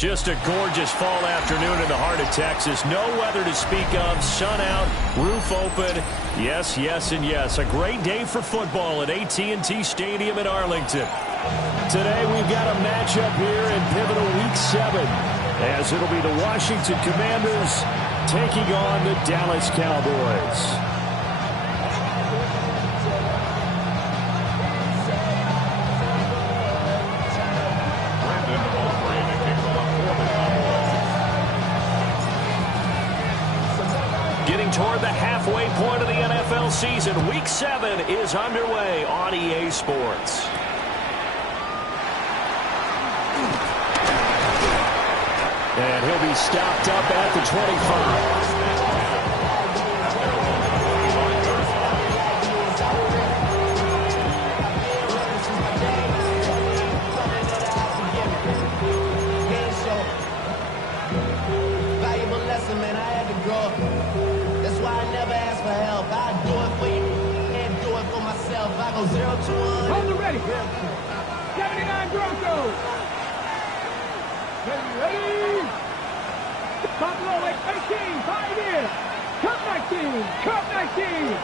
Just a gorgeous fall afternoon in the heart of Texas. No weather to speak of. Sun out, roof open. Yes, yes, and yes. A great day for football at AT&T Stadium in Arlington. Today we've got a matchup here in pivotal Week 7, as it'll be the Washington Commanders taking on the Dallas Cowboys. Toward the halfway point of the NFL season, Week 7 is underway on EA Sports. And he'll be stopped up at the 25. I go 0 to 1. Hold it ready. 79 Broncos. Ready. Top low at 18. 5 in. Cup 19. Cup 19.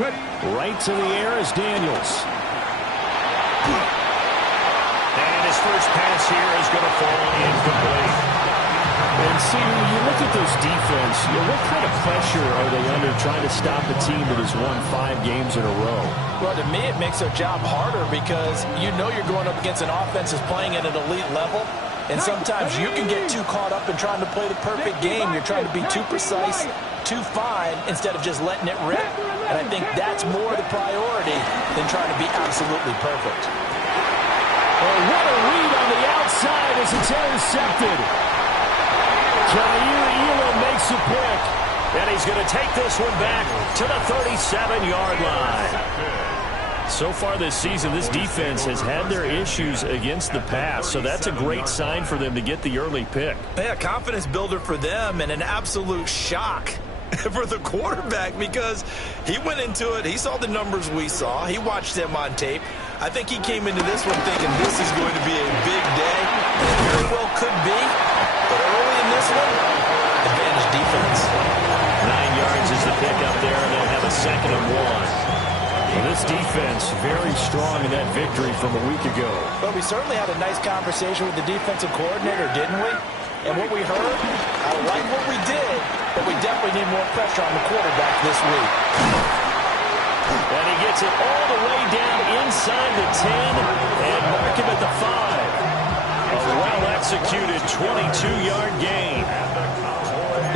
Ready. Right to the air is Daniels. And his first pass here is going to fall incomplete. And see, when you look at this defense, what kind of pressure are they under trying to stop a team that has won 5 games in a row? Well, to me, it makes their job harder because you know you're going up against an offense that's playing at an elite level. And sometimes you can get too caught up in trying to play the perfect game. You're trying to be too precise, too fine, instead of just letting it rip. And I think that's more the priority than trying to be absolutely perfect. Oh, what a read on the outside as it's intercepted. Jair Elam makes a pick, and he's going to take this one back to the 37-yard line. So far this season, this defense has had their issues against the pass, so that's a great sign for them to get the early pick. Yeah, confidence builder for them and an absolute shock for the quarterback because he went into it. He saw the numbers we saw. He watched them on tape. I think he came into this one thinking this is going to be a big day. It very well could be. But early in this one, advantage defense. 9 yards is the pick up there, and they'll have a 2nd and 1. Well, this defense very strong in that victory from a week ago. But we certainly had a nice conversation with the defensive coordinator, didn't we? And what we heard, I like what we did, but we definitely need more pressure on the quarterback this week. And he gets it all the way down inside the 10 and mark him at the 5. A well-executed 22-yard gain.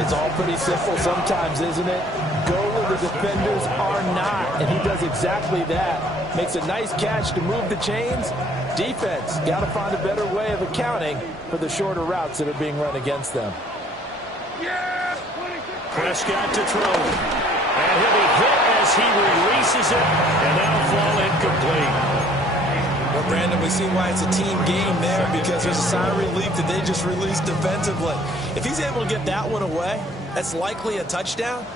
It's all pretty simple sometimes, isn't it? Go where the defenders are not, and he does exactly that. Makes a nice catch to move the chains. Defense, got to find a better way of accounting for the shorter routes that are being run against them. Prescott to throw. And he'll be hit as he releases it, and that'll fall incomplete. Well, Brandon, we see why it's a team game there because there's a sigh of relief that they just released defensively. If he's able to get that one away, that's likely a touchdown.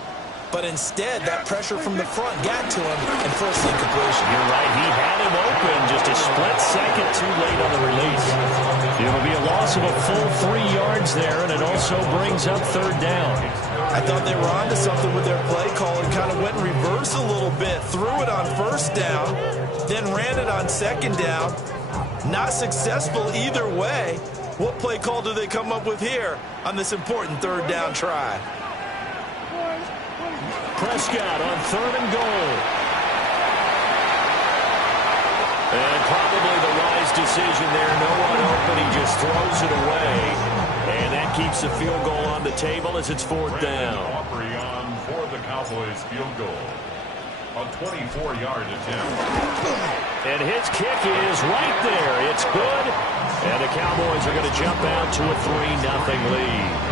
But instead, that pressure from the front got to him and forced the incompletion. You're right. He had him open just a split second too late on the release. It'll be a loss of a full 3 yards there, and it also brings up 3rd down. I thought they were onto something with their play call and kind of went in reverse a little bit. Threw it on 1st down, then ran it on 2nd down. Not successful either way. What play call do they come up with here on this important 3rd down try? Prescott on 3rd and goal. And probably the wise decision there. No one open. He just throws it away. And that keeps the field goal on the table as it's 4th down. Aubrey on for the Cowboys field goal. A 24-yard attempt. And his kick is right there. It's good. And the Cowboys are going to jump out to a 3-0 lead.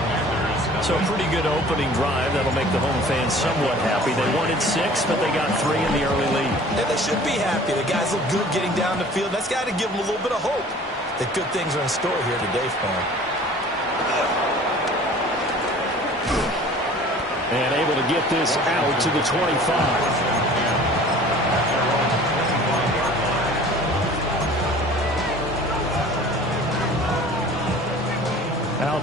So a pretty good opening drive. That'll make the home fans somewhat happy. They wanted 6, but they got 3 in the early lead. And they should be happy. The guys look good getting down the field. That's got to give them a little bit of hope that good things are in store here today for them. And able to get this out to the 25.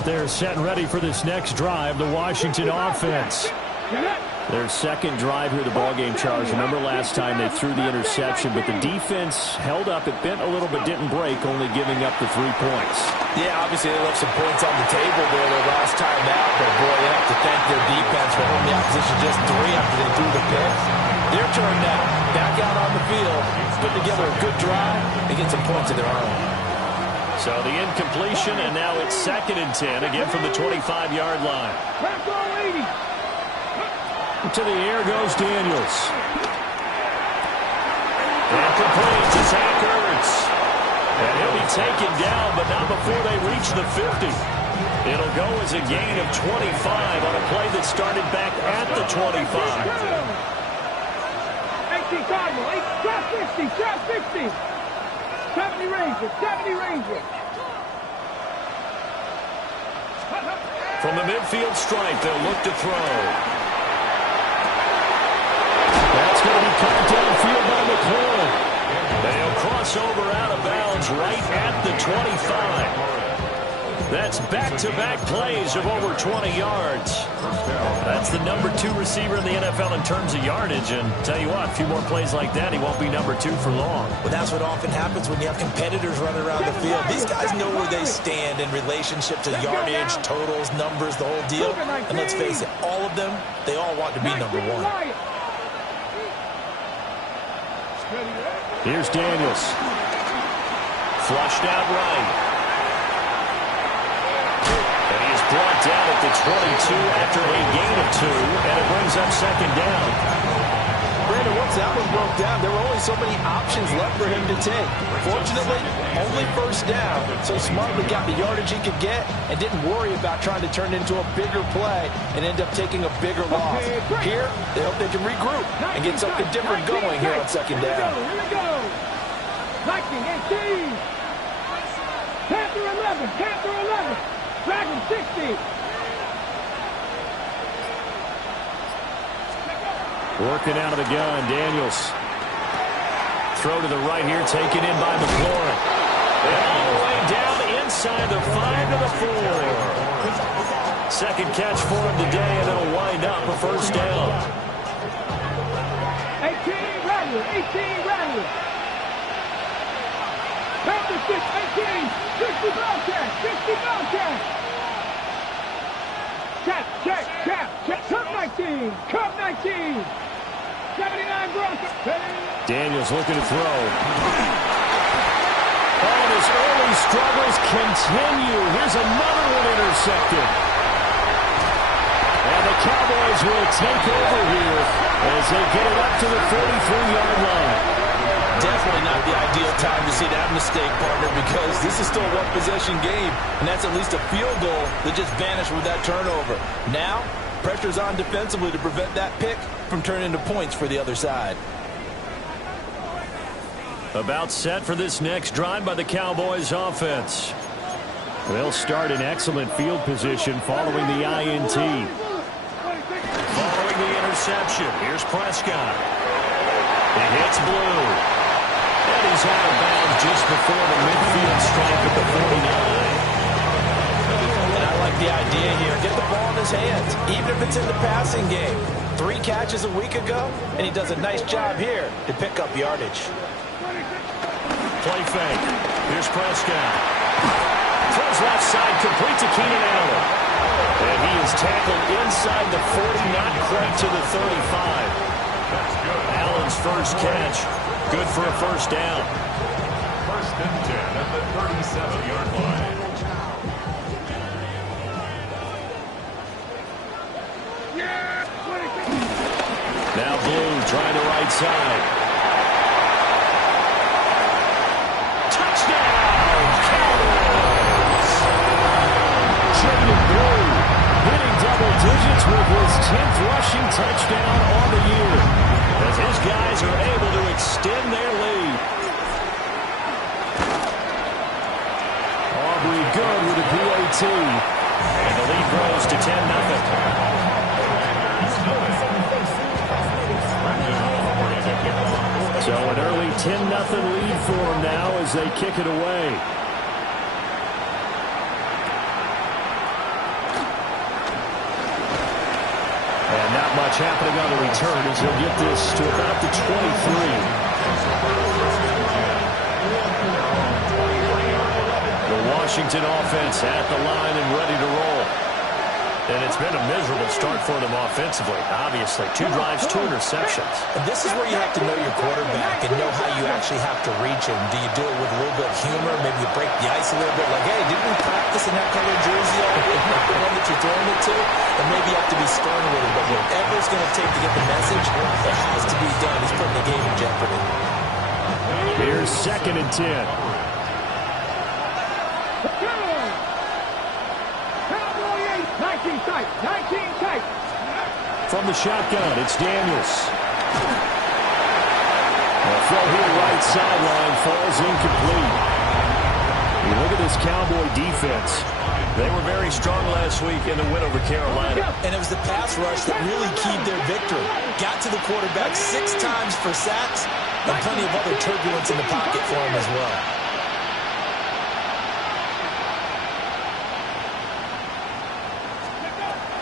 They're set and ready for this next drive, the Washington offense. Their second drive here, the ballgame, Charles. Remember last time they threw the interception, but the defense held up. It bent a little but didn't break, only giving up the 3 points. Yeah, obviously they left some points on the table there their last time out, but boy, they have to thank their defense for holding the opposition just 3 after they threw the pick. Their turn now, back out on the field, put together a good drive, and get some points of their own. So the incompletion, and now it's 2nd and 10, again from the 25-yard line. To the air goes Daniels. And complete to Zach Ertz. And he'll be taken down, but not before they reach the 50. It'll go as a gain of 25 on a play that started back at the 25. 18 Cardinal, 50, 60. 70 Rangers, 70 Rangers. From the midfield stripe, they'll look to throw. That's going to be caught downfield by McLaurin. They'll cross over out of bounds right at the 25. That's back-to-back plays of over 20 yards. That's the number 2 receiver in the NFL in terms of yardage. And tell you what, a few more plays like that, he won't be number 2 for long. Well, that's what often happens when you have competitors running around the field. These guys know where they stand in relationship to yardage, totals, numbers, the whole deal. And let's face it, all of them, they all want to be number 1. Here's Daniels. Flushed out right. And he is brought down at the 22 after a gain of 2, and it brings up 2nd down. Brandon, once that one broke down, there were only so many options left for him to take. Fortunately, only 1st down, so smartly got the yardage he could get and didn't worry about trying to turn it into a bigger play and end up taking a bigger loss. Here, they hope they can regroup and get something different going here on 2nd down. Here we go. Viking 18. Panther 11. Panther 11. Dragon 60. Working out of the gun, Daniels. Throw to the right here, taken in by McLaurin. And all the way down inside the 5 to the 4. Second catch for him today, and it'll wind up a 1st down. 18 Rattler, 18 Rattler. Panther 6, 18, 60 Bellcat, 60 Bellcat. Cap, Cup 19, Cup 19. 79 Broncos. Daniels looking to throw. And his early struggles continue. Here's another one intercepted. And the Cowboys will take over here as they get it up to the 43-yard line. Definitely not the ideal time to see that mistake, partner, because this is still a one-possession game, and that's at least a field goal that just vanished with that turnover. Now, pressure's on defensively to prevent that pick from turning into points for the other side. About set for this next drive by the Cowboys offense. They'll start in excellent field position following the INT. Following the interception, here's Prescott. It hits Blue. And he's out of bounds just before the midfield stripe at the 49. And I like the idea here. Get the ball in his hands, even if it's in the passing game. 3 catches a week ago, and he does a nice job here to pick up yardage. Play fake. Here's Prescott. Throws left side, complete to Keenan Allen. And he is tackled inside the 40, not quite to the 35. Allen's first catch, good for a 1st down. 1st and 10 at the 37-yard line. Now Blue trying the right side. Touchdown, Cowboys! Jaden Blue hitting double digits with his 10th rushing touchdown on the year, as his guys are able to extend their lead. Aubrey good with a PAT, and the lead grows to 10-0. So an early 10-0 lead for them now as they kick it away. damage happening on the return as he'll get this to about the 23. The Washington offense at the line and ready to roll. And it's been a miserable start for them offensively, obviously. 2 drives, 2 interceptions. And this is where you have to know your quarterback and know how you actually have to reach him. Do you do it with a little bit of humor? Maybe you break the ice a little bit. Like, hey, didn't we practice in that colored jersey already? The one that you're throwing it to? And maybe you have to be stern with it. But whatever it's going to take to get the message, it has to be done. He's putting the game in jeopardy. Here's 2nd and 10. From the shotgun, it's Daniels. The throw here right sideline falls incomplete. You look at this Cowboy defense. They were very strong last week in the win over Carolina. And it was the pass rush that really keyed their victory. Got to the quarterback 6 times for sacks and plenty of other turbulence in the pocket for him as well.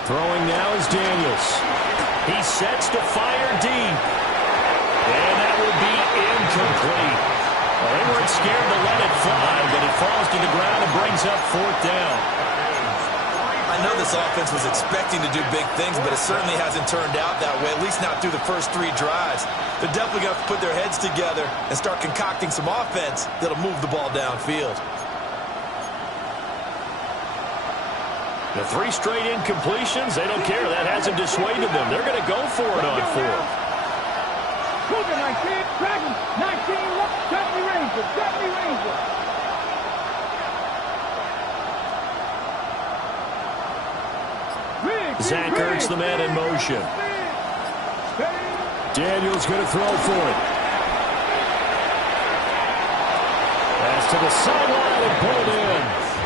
Throwing now is Daniels. He sets to fire deep. And that will be incomplete. Well, they weren't scared to let it fly, but it falls to the ground and brings up 4th down. I know this offense was expecting to do big things, but it certainly hasn't turned out that way, at least not through the first 3 drives. They're definitely going to put their heads together and start concocting some offense that'll move the ball downfield. The 3 straight incompletions, they don't care. That hasn't dissuaded them. They're going to go for it on 4th. Cougar 19, Dragons 19, 70 Rangers, 70 Rangers. Zach Ertz, the man in motion. Daniels going to throw for it. Pass to the sideline and pulled in.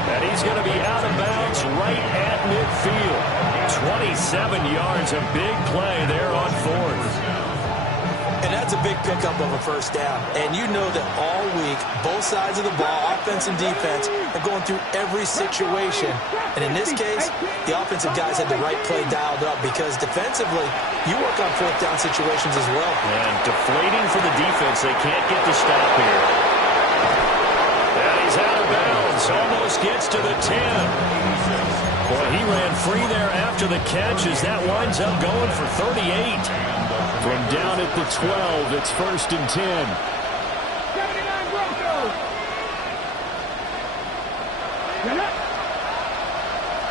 And he's going to be out of bounds right at midfield. 27 yards, a big play there on 4th. And that's a big pickup of a 1st down. And you know that all week, both sides of the ball, offense and defense, are going through every situation. And in this case, the offensive guys had the right play dialed up because defensively, you work on 4th down situations as well. And deflating for the defense. They can't get the stop here. And he's out of bounds. Almost gets to the 10. Boy, he ran free there after the catch as that winds up going for 38. From down at the 12, it's 1st and 10. 79 Broncos.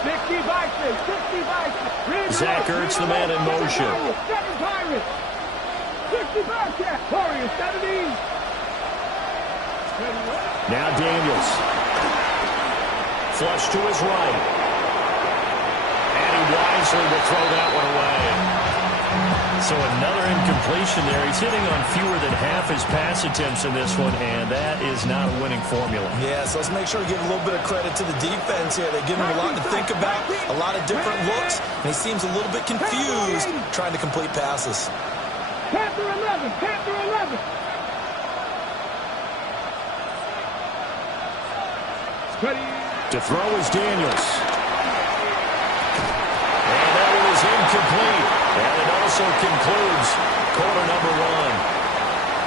60 Vikings, 60 Vikings. Zach Ertz, the man in motion. 7 Pirates. 60 Bearcats. Warriors, 70. Now Daniels. Flush to his right. And he wisely will throw that one away. So another incompletion there. He's hitting on fewer than half his pass attempts in this one, and that is not a winning formula. Yeah, so let's make sure we give a little bit of credit to the defense here. They give him a lot to think about, a lot of different looks, and he seems a little bit confused trying to complete passes. Panther 11, Panther 11. To throw is Daniels. And that was incomplete. And it also concludes quarter number 1.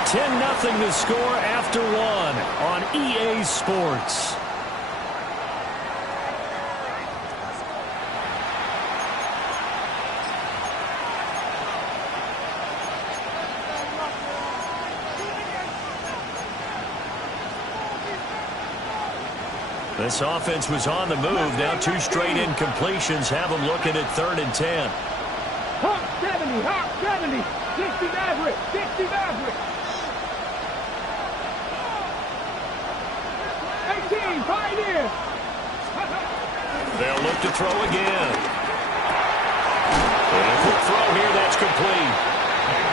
10-0 the score after 1 on EA Sports. This offense was on the move. Now 2 straight incompletions have them looking at 3rd and 10. Hawk 70, Hawk 70. 60 Maverick, 60 Maverick. 18, Pioneer. They'll look to throw again. And a quick throw here, that's complete.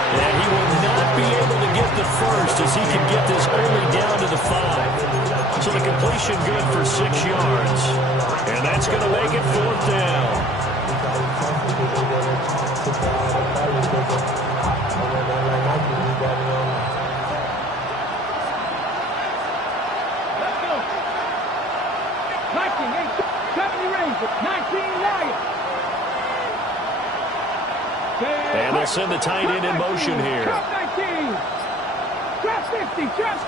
And he will not be able to get the first as he can get this only down to the 5. So the completion good for 6 yards. And that's going to make it 4th down. Let's go. Viking 8, 70 Rangers, 19 Lions. And they'll send the tight end in motion here. Drop 19. Drop 60. Just.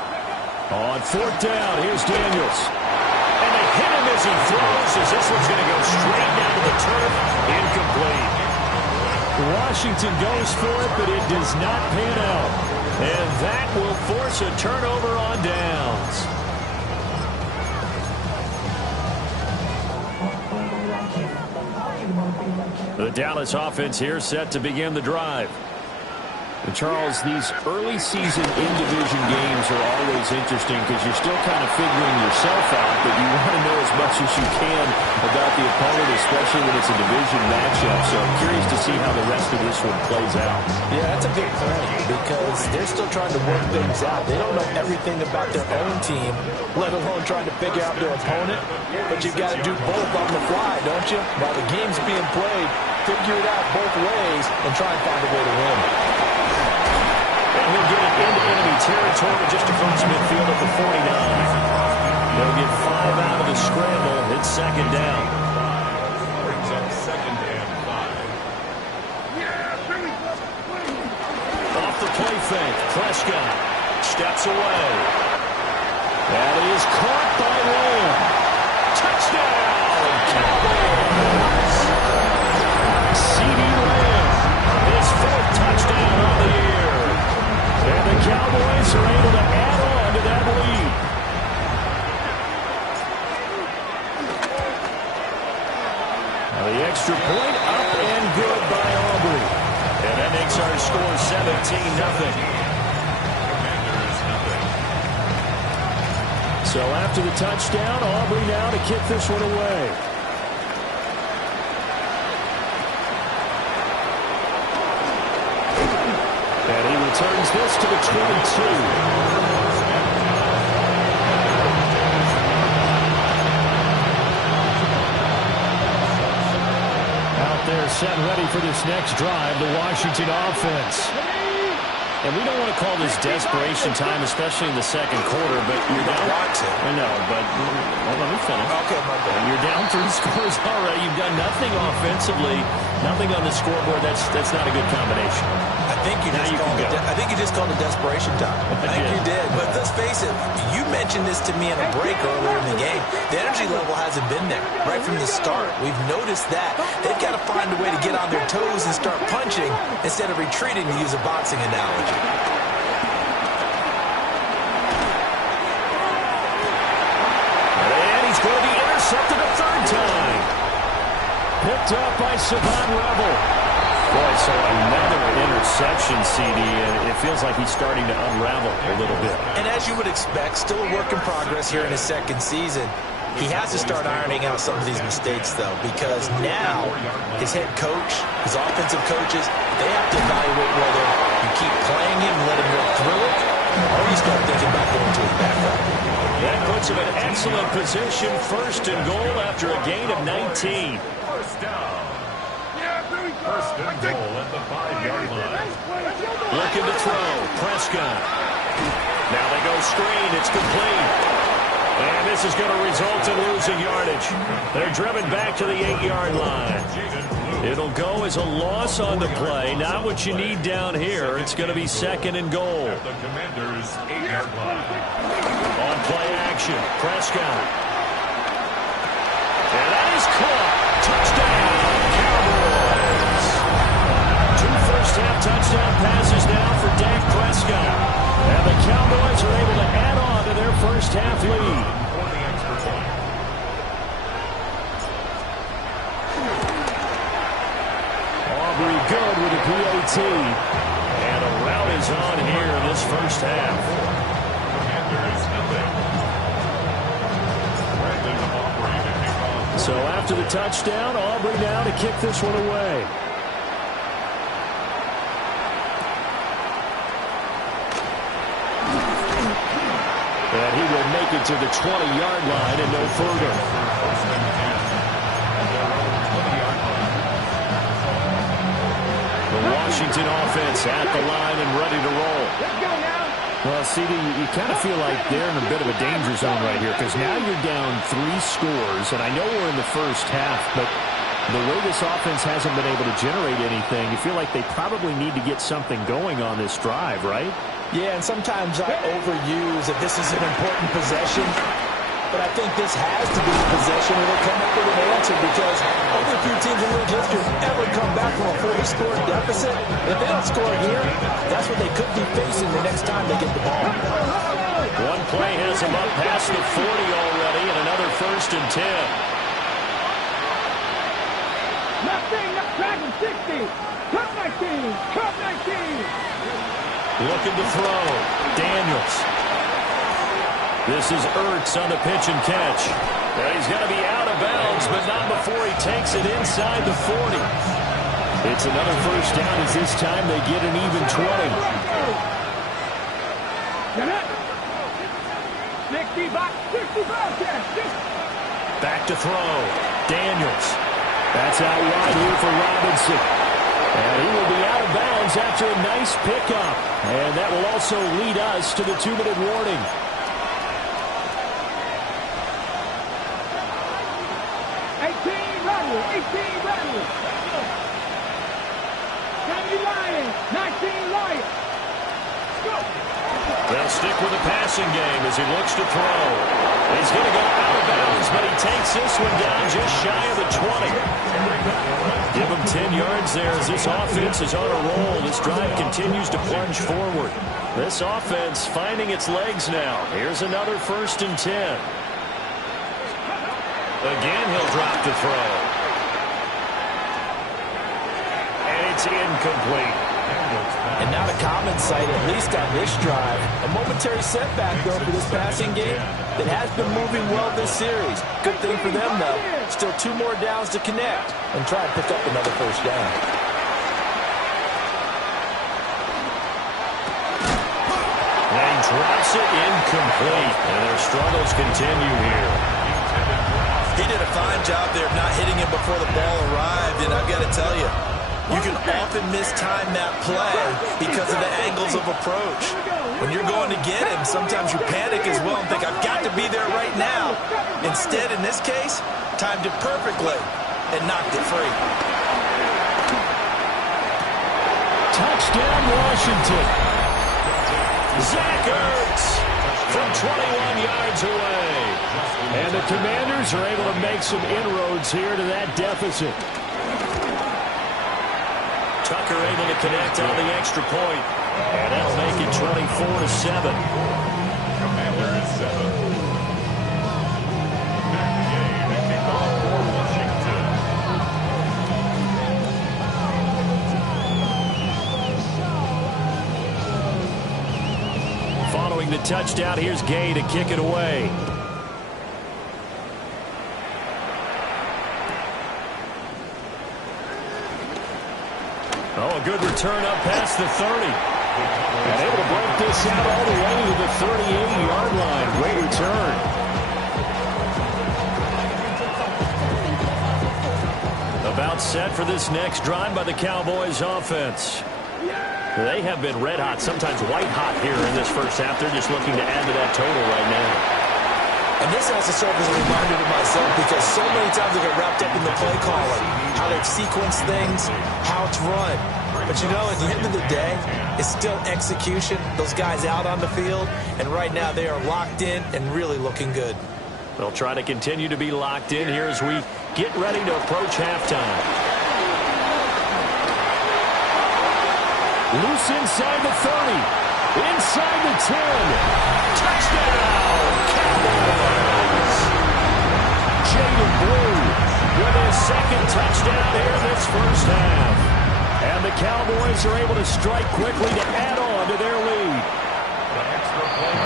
On fourth down, here's Daniels. And they hit him as he throws, as this one's going to go straight down to the turf. Incomplete. Washington goes for it, but it does not pan out. And that will force a turnover on downs. The Dallas offense here set to begin the drive. And Charles, these early season in-division games are always interesting because you're still kind of figuring yourself out, but you want to know as much as you can about the opponent, especially when it's a division matchup. So I'm curious to see how the rest of this one plays out. Yeah, that's a good point because they're still trying to work things out. They don't know everything about their own team, let alone trying to figure out their opponent. But you've got to do both on the fly, don't you? While the game's being played, figure it out both ways and try and find a way to win. And he'll get it into enemy territory just across midfield at the 49. They'll get 5 out of the scramble. It's second down. Brings up 2nd and 5. Off the play fake, Prescott steps away. That is caught by Lamb. Touchdown, Cowboys! CeeDee Lamb, his 4th touchdown of the year. And the Cowboys are able to add on to that lead. Now the extra point up and good by Aubrey. And that makes our score 17-0. So after the touchdown, Aubrey now to kick this one away. And he returns this to the 22. They're set ready for this next drive, the Washington offense. And we don't want to call this desperation time, especially in the second quarter, but you're down. I know, but let me finish. Okay, my bad. You're down 3 scores already. You've done nothing offensively, nothing on the scoreboard. That's not a good combination. I think you just called it desperation time. I think you did. But let's face it, you mentioned this to me in a break earlier in the game. The energy level hasn't been there right from the start. We've noticed that. They've got to find a way to get on their toes and start punching instead of retreating, to use a boxing analogy. And he's going to be intercepted a 3rd time. Picked up by Savon Rebel. Boy, so another interception, CD, and it feels like he's starting to unravel a little bit. And as you would expect, still a work in progress here in his 2nd season. He has to start ironing out some of these mistakes, though, because now his head coach, his offensive coaches, they have to evaluate whether you keep playing him, let him work through it, or you start thinking about going to his backup. That puts him in excellent position, 1st and goal after a gain of 19. First down. 1st and goal at the 5-yard line. Looking to throw, Prescott. Now they go screen, it's complete. And this is going to result in losing yardage. They're driven back to the 8-yard line. It'll go as a loss on the play. Not what you need down here. It's going to be 2nd and goal. At the Commanders' 8-yard line. On play action, Prescott. And that is caught. Touchdown, Cowboys. 2 first-half touchdown passes now for Dak Prescott. And the Cowboys are able to add on to their first-half lead. For the extra point. Aubrey good with a PAT. And a rout is on here in this first half. Commanders nothing. Brandon Aubrey to kick off. So after the touchdown, Aubrey now to kick this one away. And he will make it to the 20-yard line and no further. First and 10. At their own 20-yard line. The Washington offense at the line and ready to roll. Let's go now. Well, CD, you kind of feel like they're in a bit of a danger zone right here because now you're down 3 scores, and I know we're in the first half, but The way this offense hasn't been able to generate anything, you feel like they probably need to get something going on this drive, right? Yeah, and sometimes I overuse that this is an important possession, but I think this has to be the possession where they come up with an answer, because only a few teams in league history have ever come back from a 40-score deficit. If they don't score here, that's what they could be facing the next time they get the ball. One play has them up past the 40 already, and another 1st and 10. Nothing, Dragon 60. Cup 19. Cup 19. Looking to throw. Daniels. This is Ertz on the pitch and catch. Well, he's going to be out of bounds, but not before he takes it inside the 40. It's another 1st down, as this time they get an even 20. 65, back to throw. Daniels. That's out wide here for Robinson. And he will be out of bounds after a nice pickup. And that will also lead us to the 2-minute warning. They'll stick with the passing game as he looks to throw. He's going to go out of bounds, but he takes this one down just shy of the 20. Give him 10 yards there as this offense is on a roll. This drive continues to plunge forward. This offense finding its legs now. Here's another 1st and 10. Again, he'll drop to throw. And it's incomplete. And not a common sight, at least on this drive. A momentary setback, though, for this passing game that has been moving well this series. Good thing for them, though. Still 2 more downs to connect and try and pick up another 1st down. And he drops it incomplete. And their struggles continue here. He did a fine job there of not hitting him before the ball arrived, and I've got to tell you, you can often mistime that play because of the angles of approach. When you're going to get him, sometimes you panic as well and think, I've got to be there right now. Instead, in this case, timed it perfectly and knocked it free. Touchdown, Washington. Zach Ertz from 21 yards away. And the Commanders are able to make some inroads here to that deficit. Tucker able to connect on the extra point. And that'll make it 24-7. Commanders 7. Next game, a kickoff for Washington. Following the touchdown, here's Gay to kick it away. Oh, a good return up past the 30. And able to break this out all the way to the 38-yard line. Great return. About set for this next drive by the Cowboys offense. They have been red hot, sometimes white hot here in this 1st half. They're just looking to add to that total right now. And this has to serve as a reminder to myself, because so many times I get wrapped up in the play calling, how they've sequenced things, how it's run. But, you know, at the end of the day, it's still execution. Those guys out on the field, and right now they are locked in and really looking good. They'll try to continue to be locked in here as we get ready to approach halftime. Loose inside the 30. Inside the 10. Touchdown, Cowboys. Jaden Blue with his 2nd touchdown here this 1st half. And the Cowboys are able to strike quickly to add on to their lead.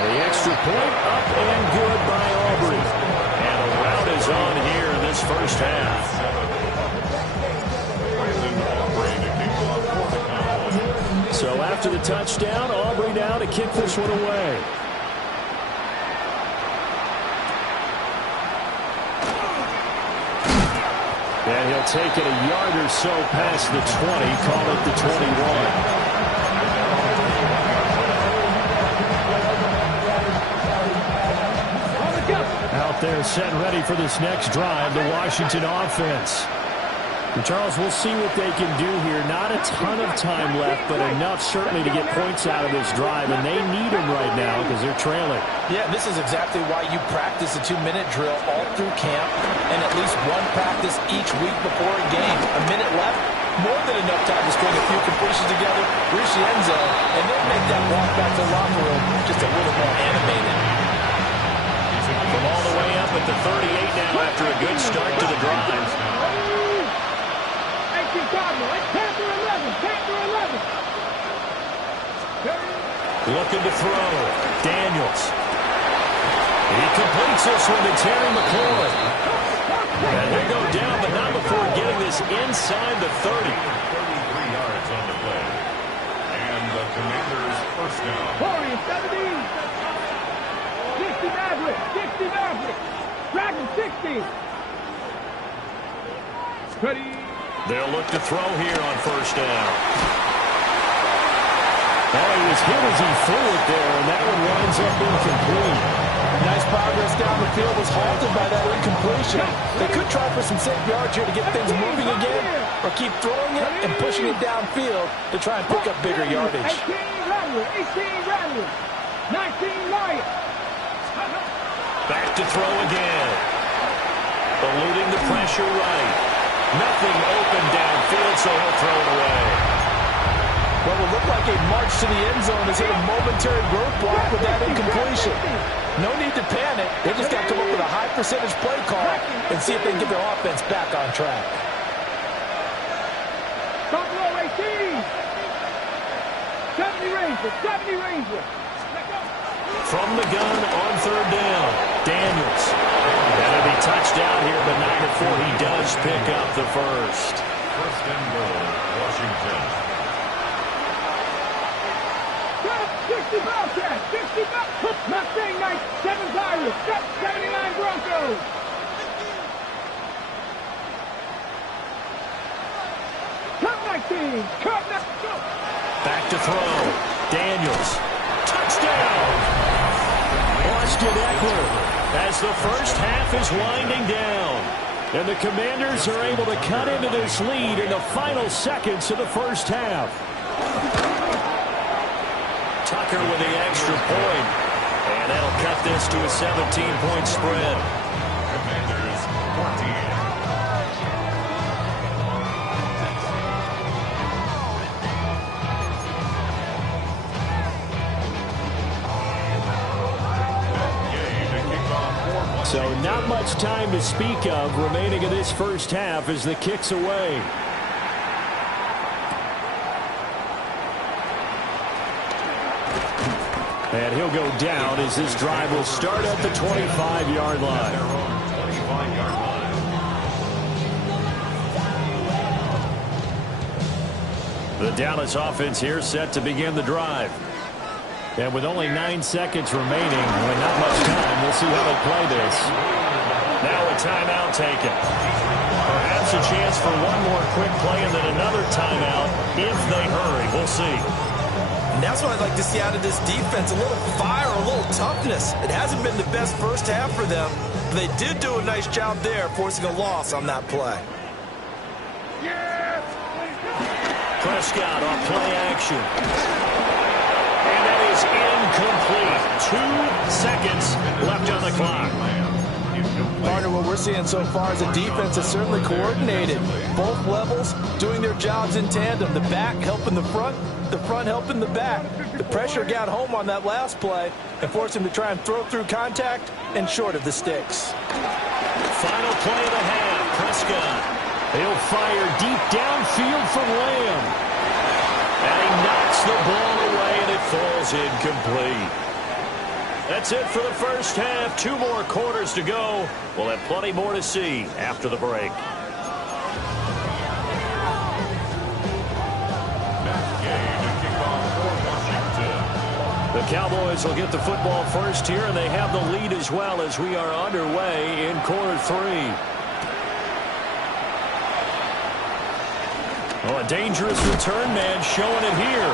The extra point up and good by Aubrey. And a rout is on here in this 1st half. So after the touchdown, Aubrey now to kick this one away. And he'll take it a yard or so past the 20, call it the 21. Out there set ready for this next drive, the Washington offense. And Charles, we'll see what they can do here. Not a ton of time left, but enough certainly to get points out of this drive, and they need them right now because they're trailing. Yeah, this is exactly why you practice a 2-minute drill all through camp and at least one practice each week before a game. A minute left, more than enough time to string a few completions together, reach the end zone, and then make that walk back to the locker room just a little more animated. From all the way up at the 38 now after a good start to the drive. Looking to throw. Daniels. He completes this one to Terry McLaurin. And they go down, but not before getting this inside the 30. 33 yards on the play. And the Commanders' first down. 60 Maverick. 60 Maverick. Dragon 60. Ready. They'll look to throw here on first down. Well, he was hit as he threw it there, and that one winds up incomplete. Nice progress down the field was halted by that incompletion. They could try for some safe yards here to get things moving again, or keep throwing it and pushing it downfield to try and pick up bigger yardage. 18 Rattler. 18 Rattler. 19 Wyatt. Back to throw again. Eluding the pressure right. Nothing open downfield, so he'll throw it away. What will look like a march to the end zone has hit a momentary roadblock with that incompletion. No need to panic. They just got to come up with a high percentage play call and see if they can get their offense back on track. Buffalo 18. 70 Ranger. 70 Ranger. From the gun on third down, Daniels. That'll be touchdown here, but not before he does pick up the first. First and goal, Washington. 60 Bobcats. 60 Bobcats. Mustang Knights. 7 Pirates. 79 Broncos. Cup 19. Cup 19. Back to throw. Daniels. Touchdown. Austin Eckler as the first half is winding down. And the Commanders are able to cut into this lead in the final seconds of the first half. Tucker with the extra point. And that'll cut this to a 17-point spread. Commanders 14. So not much time to speak of remaining in this first half as the kick's away. And he'll go down as this drive will start at the 25-yard line. 25-yard line. The Dallas offense here set to begin the drive. And with only 9 seconds remaining, with not much time, we'll see how they play this. Now a timeout taken. Perhaps a chance for one more quick play and then another timeout if they hurry. We'll see. And that's what I'd like to see out of this defense. A little fire, a little toughness. It hasn't been the best first half for them, but they did do a nice job there, forcing a loss on that play. Prescott on play action. And that is incomplete. 2 seconds left on the clock. Partner, what we're seeing so far is a defense that's certainly coordinated. Both levels doing their jobs in tandem. The back helping the front helping the back. The pressure got home on that last play and forced him to try and throw through contact and short of the sticks. Final play of the half. Prescott. He'll fire deep downfield from Lamb. And he knocks the ball away, and it falls incomplete. That's it for the first half. 2 more quarters to go. We'll have plenty more to see after the break. The Cowboys will get the football first here, and they have the lead as well as we are underway in quarter 3. Oh, a dangerous return man showing it here.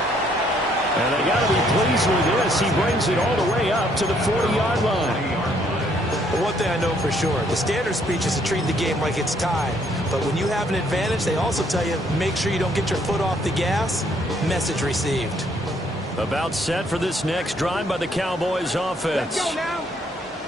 And they got to be pleased with this. He brings it all the way up to the 40-yard line. Well, one thing I know for sure. The standard speech is to treat the game like it's tied. But when you have an advantage, they also tell you, make sure you don't get your foot off the gas. Message received. About set for this next drive by the Cowboys offense. Let's go now.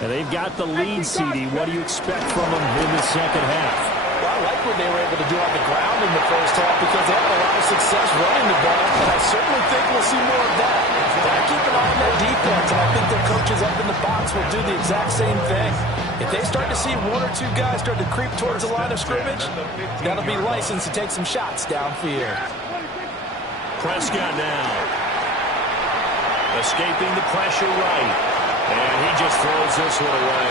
And they've got the lead, CD. What do you expect from them in the second half? Well, I like what they were able to do on the ground in the first half because they had a lot of success running the ball, and I certainly think we'll see more of that. Gotta keep an eye on their defense, and I think their coaches up in the box will do the exact same thing. If they start to see one or two guys start to creep towards the line of scrimmage, that'll be licensed to take some shots downfield. Prescott now. Escaping the pressure right. And he just throws this one away.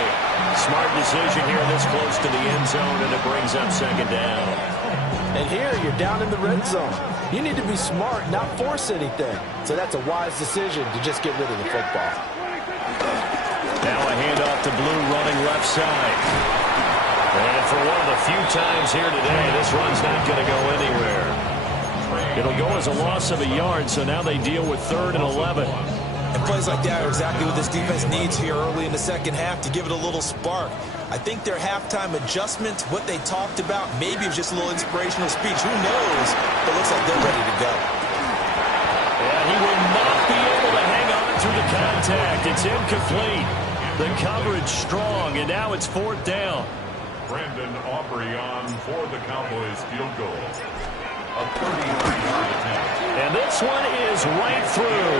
Smart decision here this close to the end zone, and it brings up second down. And here, you're down in the red zone. You need to be smart, not force anything. So that's a wise decision to just get rid of the football. Now a handoff to Blue running left side. And for one of the few times here today, this run's not going to go anywhere. It'll go as a loss of a yard, so now they deal with 3rd and 11. And plays like that are exactly what this defense needs here early in the second half to give it a little spark. I think their halftime adjustment, what they talked about, maybe it was just a little inspirational speech. Who knows? But it looks like they're ready to go. And he will not be able to hang on through the contact. It's incomplete. The coverage strong, and now it's 4th down. Brandon Aubrey on for the Cowboys field goal. A 33-yard attempt. And this one is right through.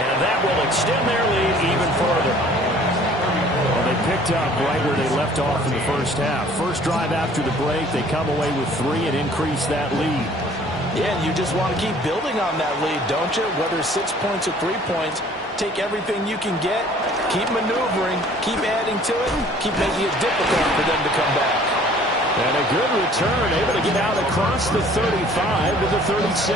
And that will extend their lead even further. Well, they picked up right where they left off in the first half. First drive after the break, they come away with 3 and increase that lead. Yeah, and you just want to keep building on that lead, don't you? Whether it's 6 points or 3 points, take everything you can get, keep maneuvering, keep adding to it, keep making it difficult for them to come back. And a good return, able to get out across the 35 to the 36.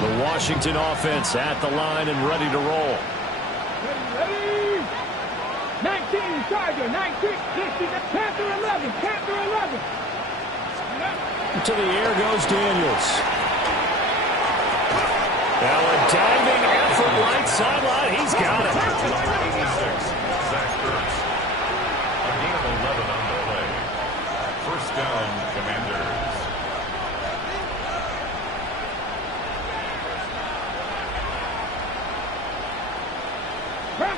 The Washington offense at the line and ready to roll. Ready. 19, Charger, 19, 60, Panther 11, Panther 11. To the air goes Daniels. Now a diving effort right sideline. He's got it. Zach Ertz. A gain of 11 on the play. First down, Commanders.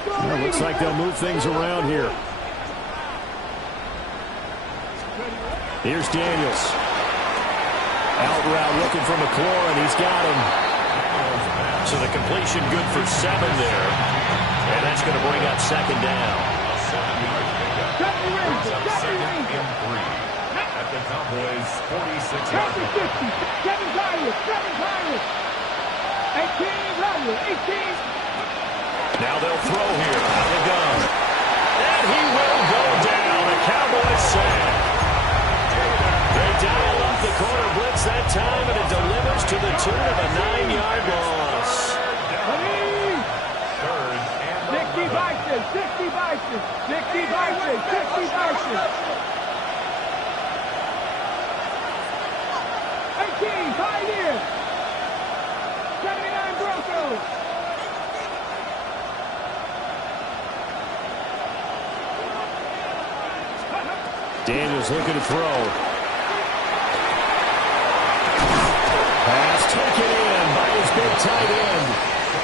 Well, looks like they'll move things around here. Here's Daniels. Out route looking for McLaurin. He's got him. So the completion good for 7 there. And that's going to bring up second down. Second and 3 at the Cowboys 46-yard line. 7 Pirates, 18. Now they'll throw here out of the gun. And he will go down. A Cowboys sack. They dial up the corner blitz that time, and it delivers to the tune of a 9-yard loss. 60 Vices, 60 Vices, 60 Vices, 60 Vices. 18, Pioneers. 79 Broncos. Daniels looking to throw. Pass taken in by his big tight end.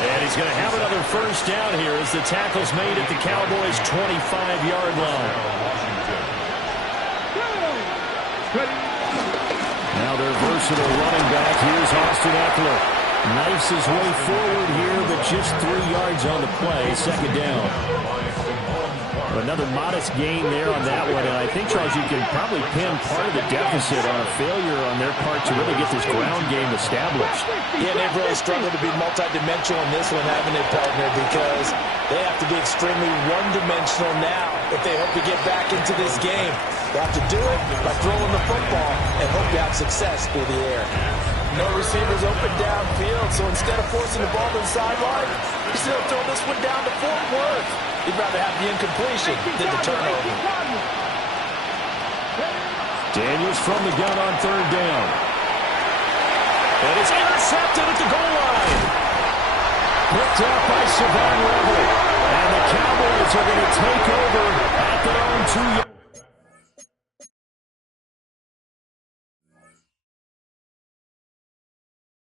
And he's going to have another first down here as the tackle's made at the Cowboys' 25-yard line. Now their versatile running back. Here's Austin Eckler. Knifes his way forward here, but just 3 yards on the play. Second down. Another modest gain there on that one, and I think, Charles, you can probably pin part of the deficit on a failure on their part to really get this ground game established. Yeah, they've really struggled to be multidimensional in this one, haven't they, partner? Because they have to be extremely one-dimensional now if they hope to get back into this game. They have to do it by throwing the football and hope to have success through the air. No receivers open downfield, so instead of forcing the ball to the sideline, you still throw this one down to Fort Worth. You'd rather have the incompletion than the turnover. Daniels from the gun on third down. And it's intercepted at the goal line. Picked up by Savon Rebel. And the Cowboys are going to take over at their own 2 yards.